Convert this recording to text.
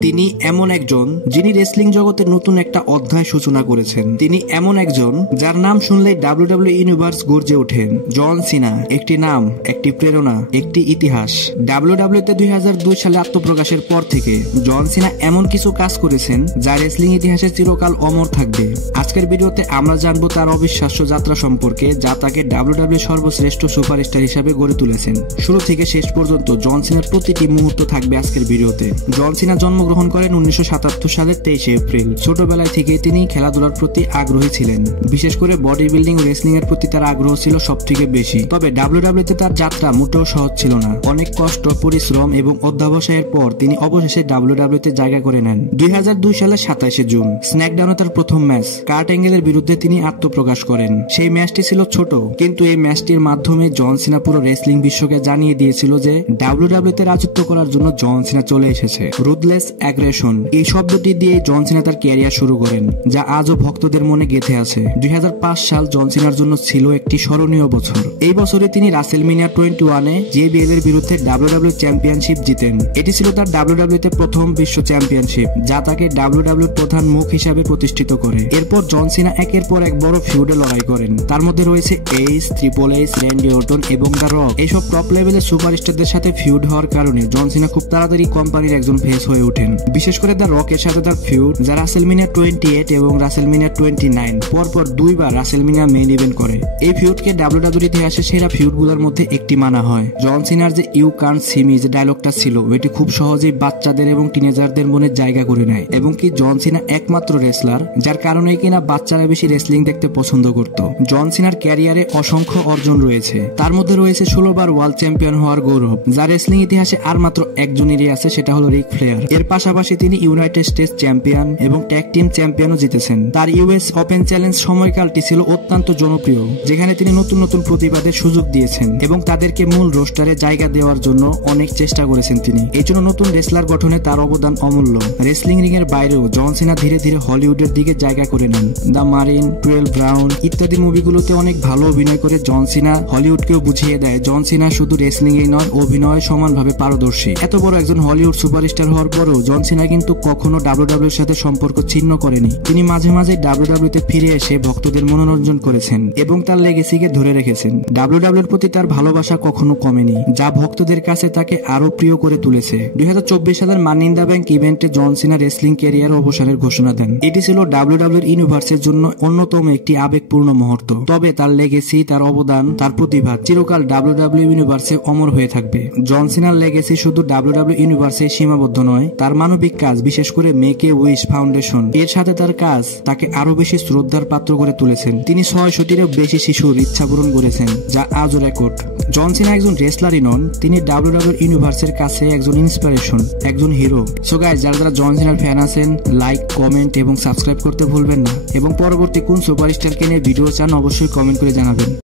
তিনি এমন একজন যিনি রেসলিং জগতের নতুন একটা অধ্যায় সূচনা করেছেন। তিনি এমন একজন যার নাম শুনলেই ডাব্লিউডাব্লিউ ইউনিভার্স গর্জে ওঠেন। জন সিনা, একটি নাম, একটি প্রেরণা, একটি ইতিহাস। ডাব্লিউডাব্লিউতে 2002 সালে আত্মপ্রকাশের পর থেকে জন সিনা এমন কিছু কাজ করেছেন যা রেসলিং ইতিহাসে চিরকাল অমর থাকবে। আজকের ভিডিওতে আমরা জানবো তার অবিশ্বাস্য যাত্রা সম্পর্কে, যা তাকে ডাব্লিউডাব্লিউ সর্বশ্রেষ্ঠ সুপারস্টার হিসেবে গড়ে তুলেছেন। শুরু থেকে শেষ পর্যন্ত জন সিনার প্রতিটি মুহূর্ত থাকবে আজকের ভিডিওতে। জন সিনা জন্মগ্রহণ করেন 1977 সালের 23 এপ্রিল। ছোটবেলায় থেকে তিনি খেলাধুলার প্রতি আগ্রহী ছিলেন, বিশেষ করে বডি বিল্ডিং ও রেসলিং এর প্রতি তার আগ্রহ ছিল সবথেকে বেশি। তবে ডাব্লিউডাব্লিউতে তার যাত্রা মোটেও সহজ ছিল না। অনেক কষ্ট, পরিশ্রম এবং অধ্যবসায়ের পর তিনি অবশেষে ডাব্লিউডাব্লিউতে জায়গা করে নেন। 2002 সালের 27 জুন স্ম্যাকডাউনে তার প্রথম ম্যাচ কার্ট অ্যাঙ্গেলের বিরুদ্ধে তিনি আত্মপ্রকাশ করেন। সেই ম্যাচটি ছিল ছোট, কিন্তু এই ম্যাচটির মাধ্যমে জন সিনা পুরো রেসলিং বিশ্বকে জানিয়ে দিয়েছিল যে ডাব্লিউডাব্লিউতে রাজত্ব করার জন্য জন সিনা চলে এসেছে। রুথলেস অ্যাগ্রেশন, এই শব্দটি দিয়ে জন সিনা তার ক্যারিয়ার শুরু করেন, যা আজও ভক্তদের মনে গেঁথে আছে। 2005 সাল জন সিনার জন্য ছিল একটি স্মরণীয় বছর। এই বছরে তিনি রাসেলমিনিয়া 21-এ জেবিএল এর বিরুদ্ধে ডাব্লিউডাব্লিউ চ্যাম্পিয়নশিপ জিতেন। এটি ছিল তার ডাব্লিউডাব্লিউতে প্রথম বিশ্ব চ্যাম্পিয়নশিপ, যা তাকে ডাব্লিউডাব্লিউর প্রধান মুখ হিসাবে প্রতিষ্ঠিত করে। এরপর জন সিনা একের পর এক বড় ফিউডে লড়াই করেন। তার মধ্যে রয়েছে এইস, ট্রিপল এইচ, র্যান্ডি অর্টন এবং দ্য রক। এইসব টপ লেভেলের সুপারস্টারদের সাথে ফিউড হওয়ার কারণে জন সিনা খুব তাড়াতাড়ি কোম্পানির একজন ফেস হয়ে ওঠেন। বিশেষ করে দ্য রকের সাথে তার ফিউড, যা রাসেলমিনিয়া 28 এবং রাসেলমিনিয়া 29 পরপর দুইবার রাসেলমিনিয়া মেইন ইভেন্ট করে। এই ফিউডকে ডাব্লিউডাব্লিউ ইতিহাসে সেরা ফিউডগুলোর মধ্যে একটি মানা হয়। জন সিনার যে ইউ কান্ট সি মি যে ডায়লগটা ছিল, এটি খুব সহজেই বাচ্চাদের এবং টিনেজারদের মনে জায়গা করে নেয়। এবং কি জন সিনা একমাত্র রেসলার যার কারণে কিনা বাচ্চারা বেশি রেসলিং দেখতে পছন্দ করত। জন সিনার ক্যারিয়ারে অসংখ্য অর্জন রয়েছে, তার মধ্যে রয়েছে 16 বার ওয়ার্ল্ড চ্যাম্পিয়ন হওয়ার গৌরব, যা রেসলিং ইতিহাসে আর মাত্র একজনেরই আছে, সেটা হলো রিক ফ্লেয়ার। এর পাশাপাশি তিনি ইউনাইটেড স্টেটস চ্যাম্পিয়ন এবং ট্যাগ টিম চ্যাম্পিয়নও জিতেছেন। তার ইউএস ওপেন চ্যালেঞ্জ সময়কালটি ছিল অত্যন্ত জনপ্রিয়, যেখানে তিনি নতুন নতুন প্রতিবাদের সুযোগ দিয়েছেন এবং তাদেরকে মূল রোস্টারে জায়গা দেওয়ার জন্য অনেক চেষ্টা করেছেন তিনি। এই জন্য নতুন রেসলার গঠনে তার অবদান অমূল্য। রেসলিং রিং এর বাইরেও জন সিনা ধীরে ধীরে হলিউডের দিকে জায়গা করে নেন। দ্য মারিন, 12 রাউন্ড ইত্যাদি মুভিগুলোতে অনেক ভালো অভিনয় করে জন সিনা হলিউডকেও বুঝিয়ে দেয় জন সিনা শুধু রেসলিং এ নয়, অভিনয় সমানভাবে পারদর্শী। এত বড় একজন হলিউড সুপারস্টার হওয়ার পরেও জন সিনা কিন্তু কখনো ডাব্লিউডাব্লিউর সাথে সম্পর্ক ছিন্ন করেনি। তিনি মাঝে মাঝে ডাব্লিউডাব্লিউতে ফিরে এসে ভক্তদের মনোরঞ্জন করেছেন এবং তার লেগেসিকে ধরে রেখেছেন। ডাব্লিউডাব্লিউর প্রতি তার ভালোবাসা কখনো কমেনি, যা ভক্তদের কাছে তাকে আরো প্রিয় করে তুলেছে। 2024 সালের মানি ইন দ্য ব্যাংক ইভেন্টে জন সিনা রেসলিং ক্যারিয়ার অবসরের ঘোষণা দেন। এটি ছিল ডাব্লিউডাব্লিউর ইউনিভার্সের জন্য অন্যতম একটি আবেগপূর্ণ মুহূর্ত। তবে তার লেগেসি, তার অবদান, তার প্রতিভা চিরকাল ডাব্লিউডাব্লিউ ইউনিভার্সে অমর হয়ে থাকবে। জন সিনার লেগেসি শুধু ডাব্লিউডাব্লিউ ইউনিভার্সে সীমাবদ্ধ নয়, তার মানবিক কাজ, বিশেষ করে মেক এ উইশ ফাউন্ডেশন এর সাথে তার কাজ তাকে আরো বেশি শ্রদ্ধার পাত্র করে তুলেছেন। তিনি 600-টিরও বেশি শিশুর ইচ্ছা পূরণ করেছেন, যা আজও রেকর্ড। জন সিনা একজন রেসলারই নন, তিনি ডাব্লিউডাব্লিউ ইউনিভার্সের কাছে একজন ইন্সপিরেশন, একজন হিরো। সো গাইস, যারা জন সিনার ফ্যান আছেন, লাইক, কমেন্ট এবং সাবস্ক্রাইব করতে ভুলবেন না। এবং পরবর্তী কোন সুপারস্টারকে নিয়ে ভিডিও চান অবশ্যই কমেন্ট করে জানাবেন।